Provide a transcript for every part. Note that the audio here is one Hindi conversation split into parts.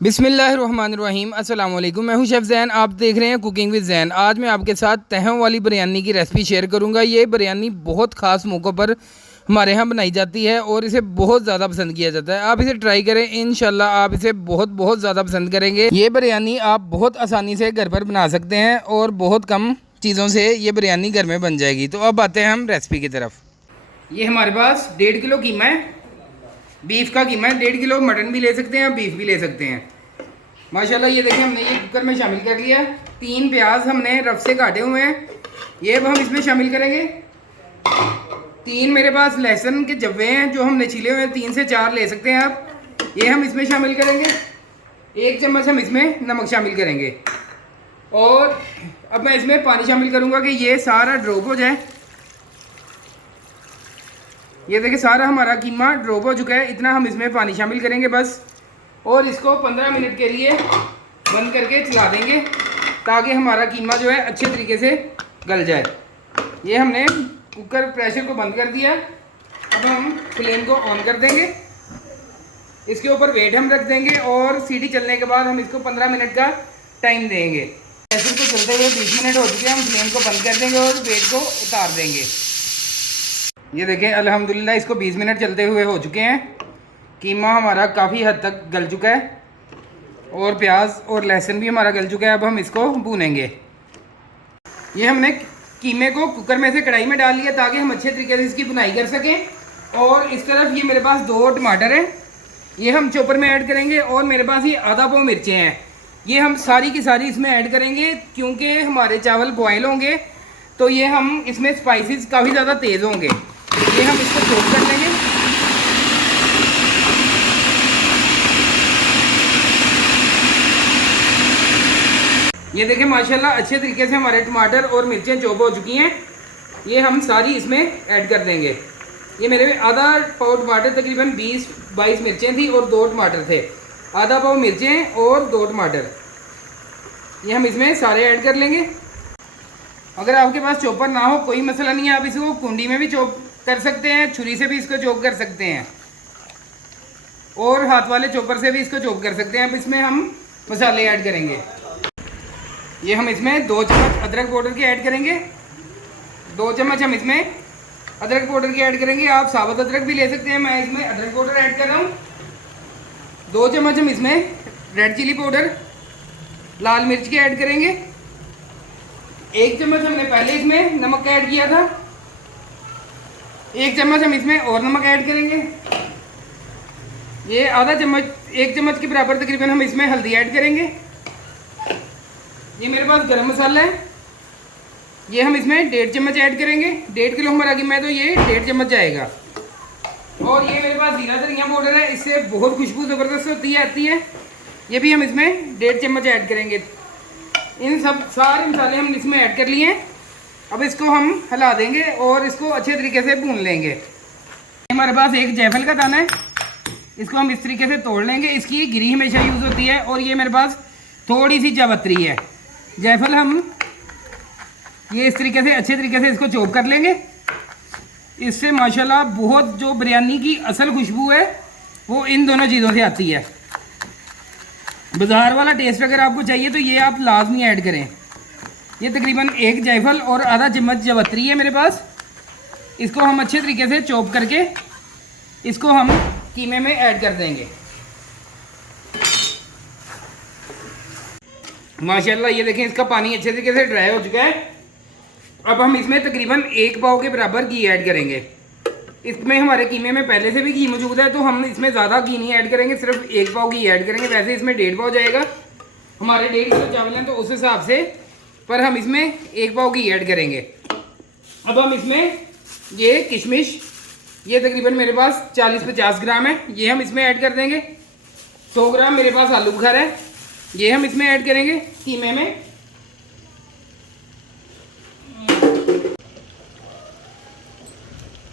बिस्मिल्लाहिर्रहमानिर्रहीम अस्सलाम वालेकुम। मैं हूं शेफ़ ज़ैन, आप देख रहे हैं कुकिंग विद ज़ैन। आज मैं आपके साथ तहों वाली बिरयानी की रेसिपी शेयर करूंगा। ये बिरयानी बहुत ख़ास मौक़ों पर हमारे यहाँ बनाई जाती है और इसे बहुत ज़्यादा पसंद किया जाता है। आप इसे ट्राई करें, इंशाल्लाह आप इसे बहुत बहुत ज़्यादा पसंद करेंगे। ये बिरयानी आप बहुत आसानी से घर पर बना सकते हैं और बहुत कम चीज़ों से ये बिरयानी घर में बन जाएगी। तो अब आते हैं हम रेसिपी की तरफ। ये हमारे पास 1.5 किलो कीमा है, बीफ का कीमा है। 1.5 किलो मटन भी ले सकते हैं, आप बीफ भी ले सकते हैं। माशाल्लाह ये देखिए हमने ये कुकर में शामिल कर लिया। 3 प्याज हमने रफ से काटे हुए हैं, ये अब हम इसमें शामिल करेंगे। 3 मेरे पास लहसुन के जब्वे हैं जो हमने छीले हुए हैं, 3 से 4 ले सकते हैं आप। ये हम इसमें शामिल करेंगे। 1 चम्मच हम इसमें नमक शामिल करेंगे और अब मैं इसमें पानी शामिल करूँगा कि ये सारा ड्रॉप हो जाए। ये देखिए सारा हमारा कीमा ड्रॉप हो चुका है, इतना हम इसमें पानी शामिल करेंगे बस। और इसको 15 मिनट के लिए बंद करके चला देंगे ताकि हमारा कीमा जो है अच्छे तरीके से गल जाए। ये हमने कुकर प्रेशर को बंद कर दिया। अब हम फ्लेम को ऑन कर देंगे, इसके ऊपर वेट हम रख देंगे और सीटी चलने के बाद हम इसको 15 मिनट का टाइम देंगे। प्रेशर को चलते हुए 20 मिनट हो चुके हैं, हम फ्लेम को बंद कर देंगे और वेट को उतार देंगे। ये देखें अल्हम्दुलिल्लाह इसको 20 मिनट चलते हुए हो चुके हैं। कीमा हमारा काफ़ी हद तक गल चुका है और प्याज और लहसुन भी हमारा गल चुका है। अब हम इसको भूनेंगे। ये हमने कीमे को कुकर में से कढ़ाई में डाल लिया ताकि हम अच्छे तरीके से इसकी बुनाई कर सकें। और इस तरफ ये मेरे पास 2 टमाटर हैं, ये हम चॉपर में ऐड करेंगे। और मेरे पास ये आधा पाव मिर्चें हैं, ये हम सारी की सारी इसमें ऐड करेंगे क्योंकि हमारे चावल बॉयल होंगे तो ये हम इसमें स्पाइसेस काफ़ी ज़्यादा तेज़ होंगे। ये हम इसको चॉप कर लेंगे। ये देखें माशाल्लाह अच्छे तरीके से हमारे टमाटर और मिर्चें चॉप हो चुकी हैं। ये हम सारी इसमें ऐड कर देंगे। ये मेरे आधा पाव टमाटर, तकरीबन 20-22 मिर्चें थी और 2 टमाटर थे। आधा पाव मिर्चें और 2 टमाटर ये हम इसमें सारे ऐड कर लेंगे। अगर आपके पास चॉपर ना हो कोई मसला नहीं है, आप इसको कुंडी में भी चॉप कर सकते हैं, छुरी से भी इसको चॉप कर सकते हैं और हाथ वाले चॉपर से भी इसको चॉप कर सकते हैं। अब इसमें हम मसाले ऐड करेंगे। ये हम इसमें 2 चम्मच अदरक पाउडर के ऐड करेंगे। 2 चम्मच हम इसमें अदरक पाउडर के ऐड करेंगे। आप साबुत अदरक भी ले सकते हैं, मैं इसमें अदरक पाउडर ऐड कर रहा हूँ। 2 चम्मच हम इसमें रेड चिली पाउडर, लाल मिर्च के ऐड करेंगे। 1 चम्मच हमने पहले इसमें नमक का ऐड किया था। 1 चम्मच हम इसमें और नमक ऐड करेंगे। ये आधा चम्मच, 1 चम्मच के बराबर तकरीबन हम इसमें हल्दी ऐड करेंगे। ये मेरे पास गरम मसाला है, ये हम इसमें 1.5 चम्मच ऐड करेंगे। 1.5 किलो हमारा कीमा है तो ये 1.5 चम्मच जाएगा। और ये मेरे पास जीरा धनिया पाउडर है, इससे बहुत खुशबू ज़बरदस्त होती है आती है। ये भी हम इसमें 1.5 चम्मच ऐड करेंगे। इन सब सारे मसाले हम इसमें ऐड कर लिए हैं। अब इसको हम हिला देंगे और इसको अच्छे तरीके से भून लेंगे। हमारे पास एक जायफल का दाना है, इसको हम इस तरीके से तोड़ लेंगे। इसकी गिरी हमेशा यूज़ होती है। और ये मेरे पास थोड़ी सी जावित्री है। जायफल हम ये इस तरीके से अच्छे तरीके से इसको चॉप कर लेंगे। इससे माशाल्लाह बहुत जो बिरयानी की असल खुशबू है वो इन दोनों चीज़ों से आती है। बाज़ार वाला टेस्ट अगर आपको चाहिए तो ये आप लाजमी ऐड करें। ये तकरीबन 1 जायफल और आधा चम्मच जावित्री है मेरे पास। इसको हम अच्छे तरीके से चॉप करके इसको हम कीमे में ऐड कर देंगे। माशाल्लाह ये देखें इसका पानी अच्छे तरीके से ड्राई हो चुका है। अब हम इसमें तकरीबन 1 पाव के बराबर घी ऐड करेंगे। इसमें हमारे कीमे में पहले से भी घी मौजूद है तो हम इसमें ज़्यादा घी नहीं ऐड करेंगे, सिर्फ 1 पाव घी ऐड करेंगे। वैसे इसमें 1.5 पाव जाएगा, हमारे 1.5 किलो चावल हैं तो उस हिसाब से, पर हम इसमें 1 पाव घी ऐड करेंगे। अब हम इसमें ये किशमिश, ये तकरीबन मेरे पास 40-50 ग्राम है, ये हम इसमें ऐड कर देंगे। 100 ग्राम मेरे पास आलू बुखारा है, ये हम इसमें ऐड करेंगे कीमे में।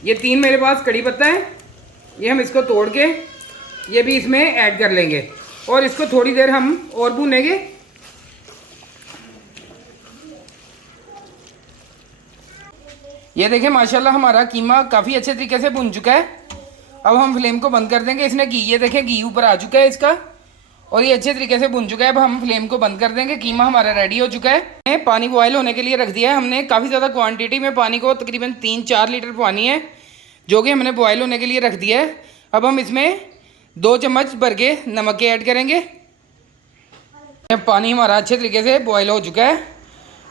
ये 3 मेरे पास कड़ी पत्ता है, ये हम इसको तोड़ के ये भी इसमें ऐड कर लेंगे और इसको थोड़ी देर हम और भूनेंगे। ये देखें माशाल्लाह हमारा कीमा काफ़ी अच्छे तरीके से भुन चुका है। अब हम फ्लेम को बंद कर देंगे। इसने घी, ये देखें घी ऊपर आ चुका है इसका। और ये अच्छे तरीके से भुन चुका है। अब हम फ्लेम को बंद कर देंगे। कीमा हमारा रेडी हो चुका है। पानी बॉयल होने के लिए रख दिया है हमने। काफ़ी ज़्यादा क्वांटिटी में पानी को, तकरीबन 3-4 लीटर पानी है जो कि हमने बॉयल होने के लिए रख दिया है। अब हम इसमें 2 चम्मच भर के नमक के ऐड करेंगे। पानी हमारा अच्छे तरीके से बॉयल हो चुका है।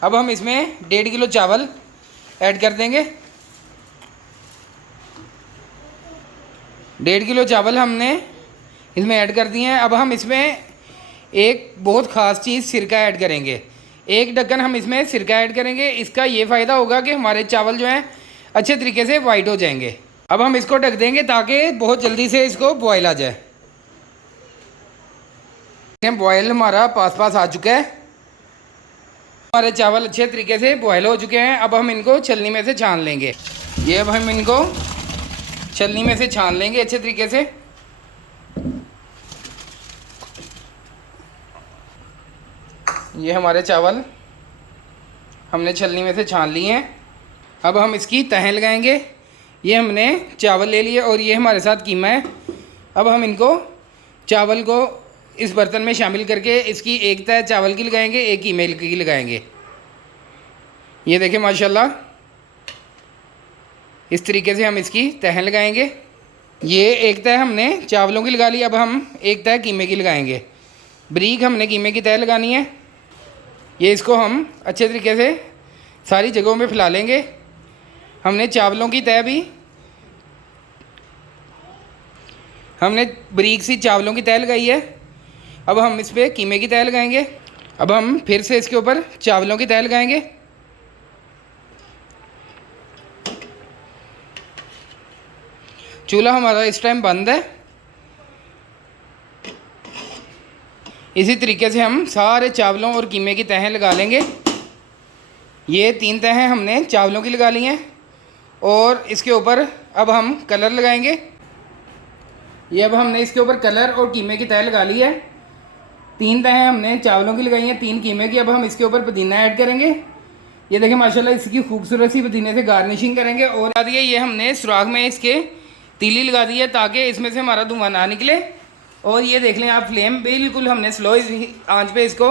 अब हम इसमें 1.5 किलो चावल ऐड कर देंगे। 1.5 किलो चावल हमने इसमें ऐड कर दिए हैं। अब हम इसमें एक बहुत ख़ास चीज़ सिरका ऐड करेंगे। 1 ढक्कन हम इसमें सिरका ऐड करेंगे। इसका ये फ़ायदा होगा कि हमारे चावल जो हैं अच्छे तरीके से वाइट हो जाएंगे। अब हम इसको ढक देंगे ताकि बहुत जल्दी से इसको बॉयल आ जाए। बॉयल हमारा पास आ चुका है। हमारे चावल अच्छे तरीके से बॉयल हो चुके हैं। अब हम इनको छलनी में से छान लेंगे। ये अब हम इनको छलनी में से छान लेंगे अच्छे तरीके से। ये हमारे चावल हमने छलनी में से छान लिए हैं। अब हम इसकी तह लगाएंगे। ये हमने चावल ले लिए और ये हमारे साथ कीमा है। अब हम इनको चावल को इस बर्तन में शामिल करके इसकी एक तह चावल की लगाएंगे, एक कीमे की लगाएंगे। ये देखें माशाल्लाह, इस तरीके से हम इसकी तह लगाएंगे। ये एक तह हमने चावलों की लगा ली। अब हम एक तह कीमे की लगाएंगे। बारीक हमने कीमे की तह लगानी है। ये इसको हम अच्छे तरीके से सारी जगहों में फैला लेंगे। हमने चावलों की तह भी, हमने बारीक सी चावलों की तह लगाई है। अब हम इस पर कीमे की तह लगाएंगे। अब हम फिर से इसके ऊपर चावलों की तह लगाएंगे। चूल्हा हमारा इस टाइम बंद है। इसी तरीके से हम सारे चावलों और कीमे की तहें लगा लेंगे। ये 3 तहें हमने चावलों की लगा ली हैं और इसके ऊपर अब हम कलर लगाएंगे। ये अब हमने इसके ऊपर कलर और कीमे की तह लगा ली है। 3 तहें हमने चावलों की लगाई हैं, 3 कीमे की। अब हम इसके ऊपर पुदीना ऐड करेंगे। ये देखें माशाल्लाह, इसकी खूबसूरत सी पुदीने से गार्निशिंग करेंगे। और लगा दिए ये हमने सुराख में इसके तीली लगा दी है ताकि इसमें से हमारा धुआं ना निकले। और ये देख लें आप, फ्लेम बिल्कुल हमने स्लो आंच पे इसको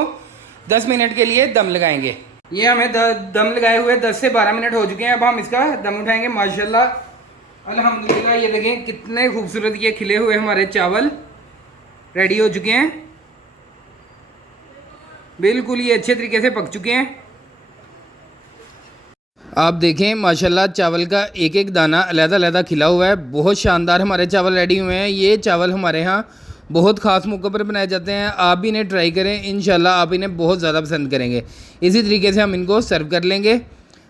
10 मिनट के लिए दम लगाएंगे। ये हमें दम लगाए हुए 10 से 12 मिनट हो चुके हैं। अब हम इसका दम उठाएंगे। माशाल्लाह अल्हम्दुलिल्लाह, ये देखें कितने खूबसूरत ये खिले हुए हमारे चावल रेडी हो चुके हैं। बिल्कुल ये अच्छे तरीके से पक चुके हैं। आप देखें माशाल्लाह, चावल का एक एक दाना अलग-अलग खिला हुआ है। बहुत शानदार हमारे चावल रेडी हुए हैं। ये चावल हमारे यहाँ बहुत ख़ास मौक़ों पर बनाए जाते हैं। आप भी इन्हें ट्राई करें, इंशाल्लाह आप इन्हें बहुत ज़्यादा पसंद करेंगे। इसी तरीके से हम इनको सर्व कर लेंगे।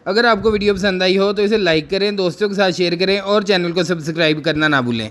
अगर आपको वीडियो पसंद आई हो तो इसे लाइक करें, दोस्तों के साथ शेयर करें और चैनल को सब्सक्राइब करना ना भूलें।